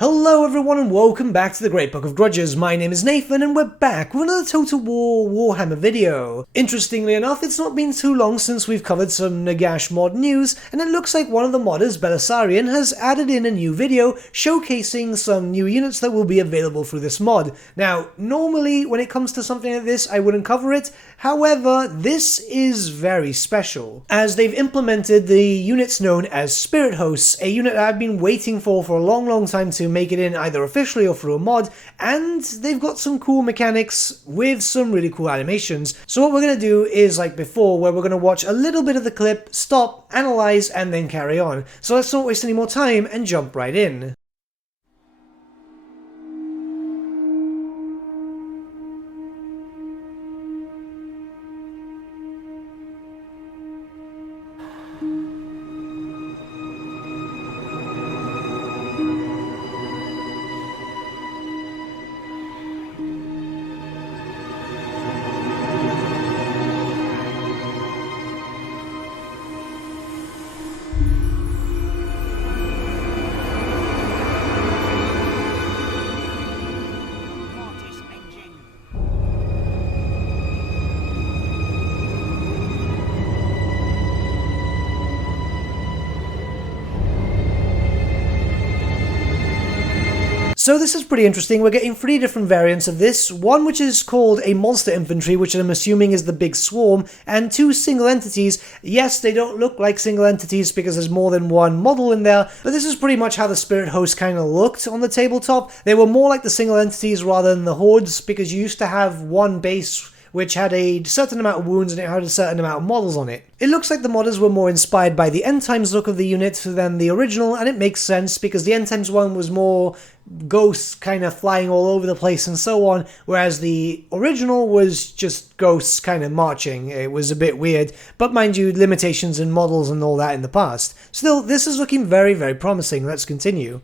Hello everyone and welcome back to the Great Book of Grudges. My name is Nathan and we're back with another Total War Warhammer video. Interestingly enough, it's not been too long since we've covered some Nagash mod news, and it looks like one of the modders, BearlyTactical, has added in a new video showcasing some new units that will be available through this mod. Now, normally when it comes to something like this, I wouldn't cover it. However, this is very special, as they've implemented the units known as Spirit Hosts, a unit that I've been waiting for a long time to make it in either officially or through a mod, and they've got some cool mechanics with some really cool animations. So what we're going to do is like before, where we're going to watch a little bit of the clip, stop, analyze, and then carry on. So let's not waste any more time and jump right in. So this is pretty interesting. We're getting 3 different variants of this. One which is called a monster infantry, which I'm assuming is the big swarm, and 2 single entities. Yes, they don't look like single entities because there's more than one model in there, but this is pretty much how the Spirit Host kind of looked on the tabletop. They were more like the single entities rather than the hordes, because you used to have one base which had a certain amount of wounds and it had a certain amount of models on it. It looks like the modders were more inspired by the End Times look of the unit than the original, and it makes sense because the End Times one was more ghosts kind of flying all over the place and so on, whereas the original was just ghosts kind of marching. It was a bit weird, but mind you, limitations in models and all that in the past. Still, this is looking very promising. Let's continue.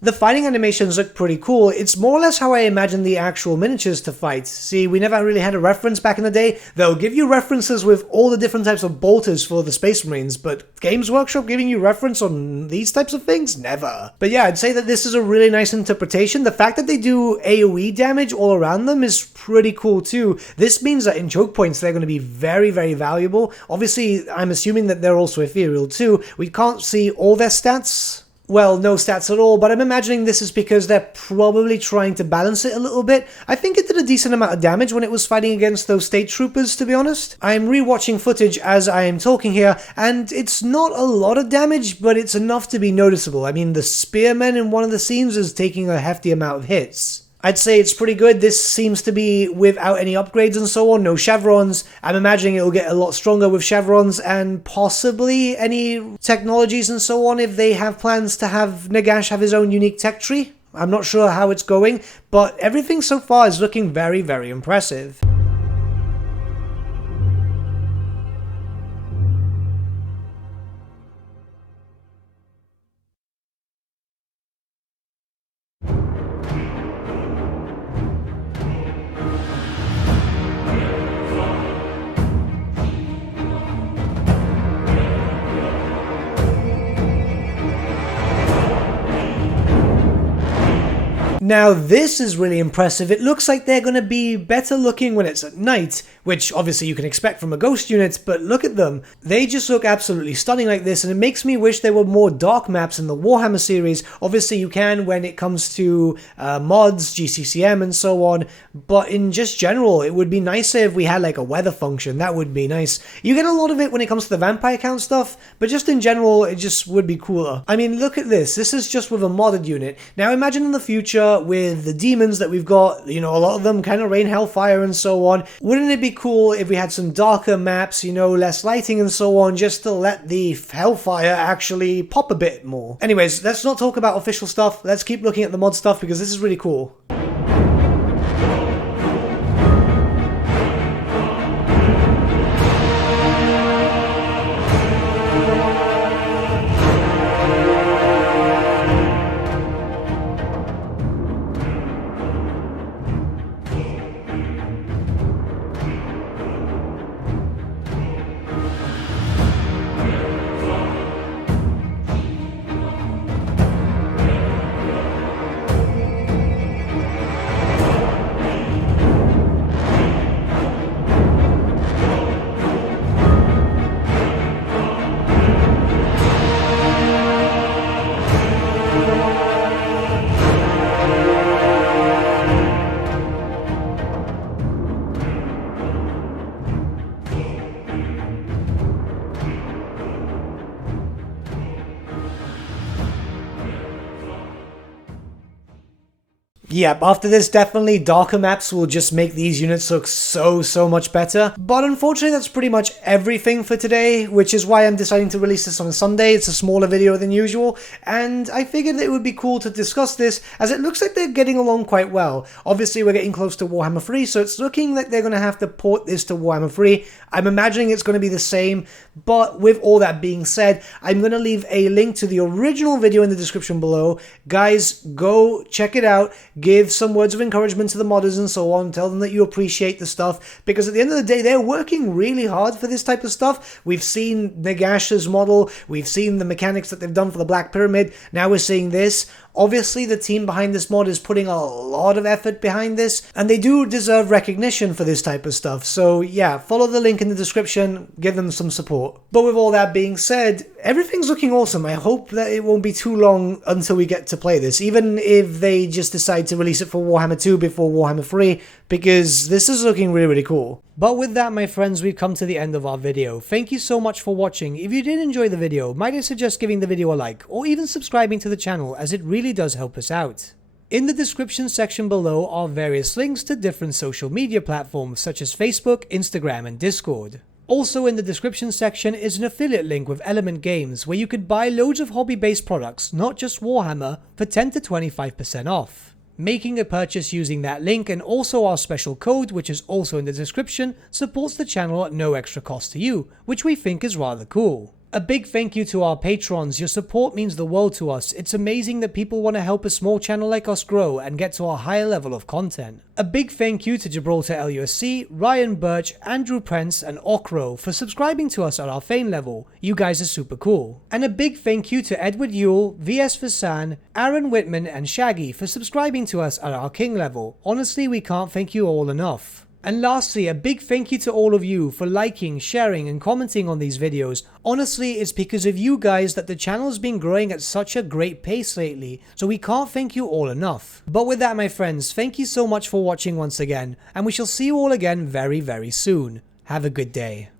The fighting animations look pretty cool. It's more or less how I imagine the actual miniatures to fight. See, we never really had a reference back in the day. They'll give you references with all the different types of bolters for the Space Marines, but Games Workshop giving you reference on these types of things? Never. But yeah, I'd say that this is a really nice interpretation. The fact that they do AoE damage all around them is pretty cool too. This means that in choke points they're going to be very valuable. Obviously, I'm assuming that they're also ethereal too. We can't see all their stats. Well, no stats at all, but I'm imagining this is because they're probably trying to balance it a little bit. I think it did a decent amount of damage when it was fighting against those state troopers, to be honest. I'm rewatching footage as I am talking here, and it's not a lot of damage, but it's enough to be noticeable. I mean, the spearman in one of the scenes is taking a hefty amount of hits. I'd say it's pretty good. This seems to be without any upgrades and so on, no chevrons. I'm imagining it'll get a lot stronger with chevrons and possibly any technologies and so on if they have plans to have Nagash have his own unique tech tree. I'm not sure how it's going, but everything so far is looking very impressive. Now this is really impressive. It looks like they're going to be better looking when it's at night, which obviously you can expect from a ghost unit, but look at them. They just look absolutely stunning like this, and it makes me wish there were more dark maps in the Warhammer series. Obviously you can when it comes to mods, GCCM and so on, but in just general it would be nicer if we had like a weather function. That would be nice. You get a lot of it when it comes to the vampire count stuff, but just in general it just would be cooler. I mean, look at this. This is just with a modded unit. Now imagine in the future with the demons that we've got, you know, a lot of them kind of rain hellfire and so on. Wouldn't it be cool if we had some darker maps, you know, less lighting and so on, just to let the hellfire actually pop a bit more? Anyways, let's not talk about official stuff. Let's keep looking at the mod stuff because this is really cool. Yep, after this, definitely darker maps will just make these units look so much better. But unfortunately, that's pretty much everything for today, which is why I'm deciding to release this on a Sunday. It's a smaller video than usual, and I figured it would be cool to discuss this, as it looks like they're getting along quite well. Obviously, we're getting close to Warhammer 3, so it's looking like they're going to have to port this to Warhammer 3. I'm imagining it's going to be the same, but with all that being said, I'm going to leave a link to the original video in the description below. Guys, go check it out. Give some words of encouragement to the modders and so on. Tell them that you appreciate the stuff, because at the end of the day, they're working really hard for this type of stuff. We've seen Nagash's model. We've seen the mechanics that they've done for the Black Pyramid. Now we're seeing this. Obviously, the team behind this mod is putting a lot of effort behind this, and they do deserve recognition for this type of stuff. So yeah, follow the link in the description, give them some support. But with all that being said, everything's looking awesome. I hope that it won't be too long until we get to play this, even if they just decide to release it for Warhammer 2 before Warhammer 3, because this is looking really cool. But with that, my friends, we've come to the end of our video. Thank you so much for watching. If you did enjoy the video, might I suggest giving the video a like, or even subscribing to the channel, as it really does help us out. In the description section below are various links to different social media platforms such as Facebook, Instagram, and Discord. Also in the description section is an affiliate link with Element Games, where you could buy loads of hobby-based products, not just Warhammer, for 10 to 25% off. Making a purchase using that link and also our special code, which is also in the description, supports the channel at no extra cost to you, which we think is rather cool. A big thank you to our patrons. Your support means the world to us. It's amazing that people want to help a small channel like us grow and get to a higher level of content. A big thank you to Gibraltar LUSC, Ryan Bertsche, Andrew Prince, and Okro for subscribing to us at our Fane level. You guys are super cool. And a big thank you to Edward Yule, VS Vasan, Aaron Whitman, and Shaggy for subscribing to us at our King level. Honestly, we can't thank you all enough. And lastly, a big thank you to all of you for liking, sharing, and commenting on these videos. Honestly, it's because of you guys that the channel's been growing at such a great pace lately, so we can't thank you all enough. But with that, my friends, thank you so much for watching once again, and we shall see you all again very soon. Have a good day.